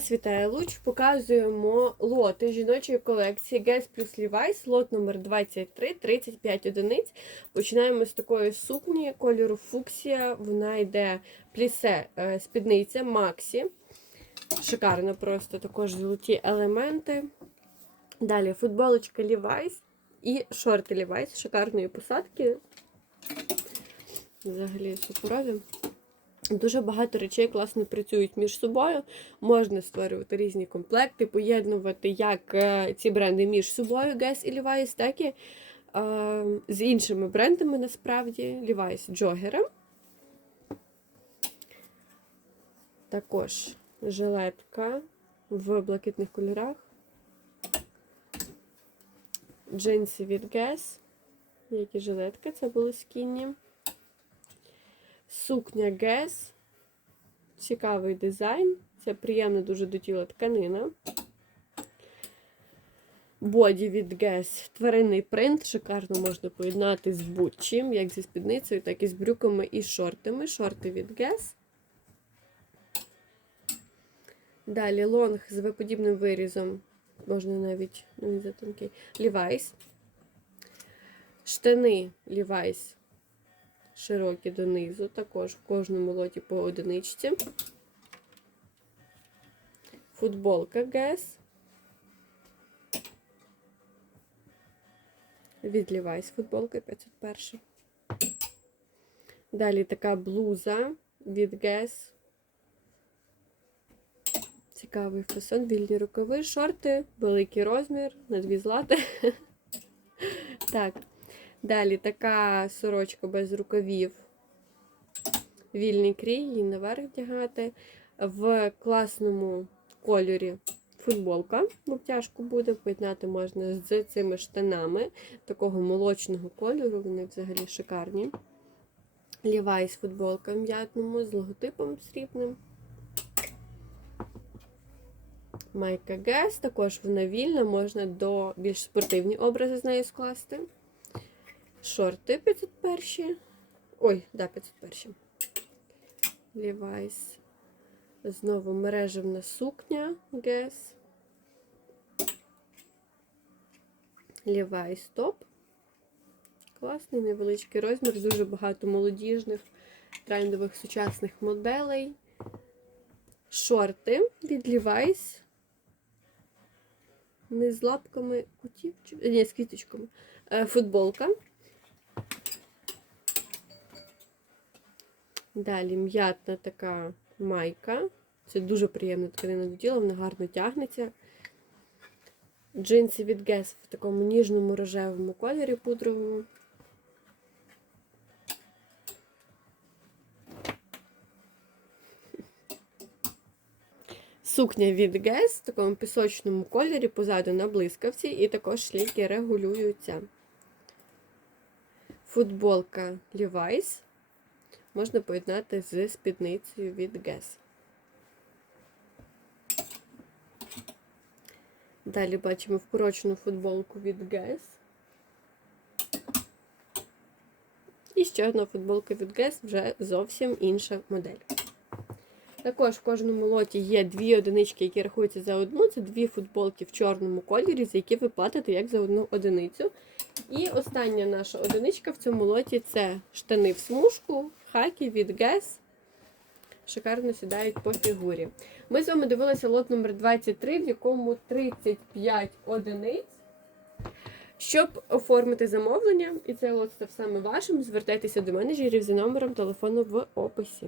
Вас Луч. Показуємо лоти жіночої колекції Guess плюс Levi's, лот номер 23, 35 одиниць. Починаємо з такої сукні кольору фуксія. Вона йде плісе е, спідниця Максі. Шикарно просто також золоті елементи. Далі футболочка Levi's і шорти Levi's шикарної посадки. Взагалі суперові. Дуже багато речей класно працюють між собою. Можна створювати різні комплекти, поєднувати як е, ці бренди між собою, Guess і Levi's, так і е, з іншими брендами насправді Levi's Jogger. Також жилетка в блакитних кольорах. Джинси від Guess. Як і жилетка, це були скінні. Сукня Guess. Цікавий дизайн. Це приємна дуже до тіла тканина. Боді від Guess. Тваринний принт. Шикарно можна поєднати з будь-чим, як зі спідницею, так і з брюками і шортами. Шорти від Guess. Далі лонг з виподібним вирізом. Можна навіть, ну він затонкий. Levi's. Штани Levi's широкі донизу, також в кожному лоті по одиничці. Футболка Guess. Від Levi's футболка 501. Далі така блуза від Guess. Цікавий фасон, вільні рукави, шорти, великий розмір, на дві злати. Так. Далі така сорочка без рукавів. Вільний крій, її наверх вдягати. В класному кольорі футболка в обтяжку буде. Поєднати можна з цими штанами такого молочного кольору, вони взагалі шикарні. Levi's футболка в м'ятному з логотипом срібним. Майка Guess, також вона вільна, можна до більш спортивні образи з нею скласти. Шорти 501. Ой, да, 501. Levi's. Знову мережевна сукня Guess. Levi's топ. Класний невеличкий розмір, дуже багато молодіжних, трендових сучасних моделей. Шорти від Levi's. Не з лапками кутів, ні, з квіточками. Футболка. Далі м'ятна така майка. Це дуже приємна тканина до тіла, вона гарно тягнеться. Джинси від Guess в такому ніжному рожевому кольорі пудровому. Сукня від Guess в такому пісочному кольорі, позаду на блискавці, і також шлейки регулюються. Футболка Levi's можна поєднати з спідницею від Guess. Далі бачимо вкорочену футболку від Guess. І ще одна футболка від Guess, вже зовсім інша модель. Також в кожному лоті є дві одинички, які рахуються за одну. Це дві футболки в чорному кольорі, за які ви платите як за одну одиницю. І остання наша одиничка в цьому лоті це штани в смужку, хаки від Guess. Шикарно сідають по фігурі. Ми з вами дивилися лот номер 23, в якому 35 одиниць. Щоб оформити замовлення, і цей лот став саме вашим, звертайтеся до менеджерів за номером телефону в описі.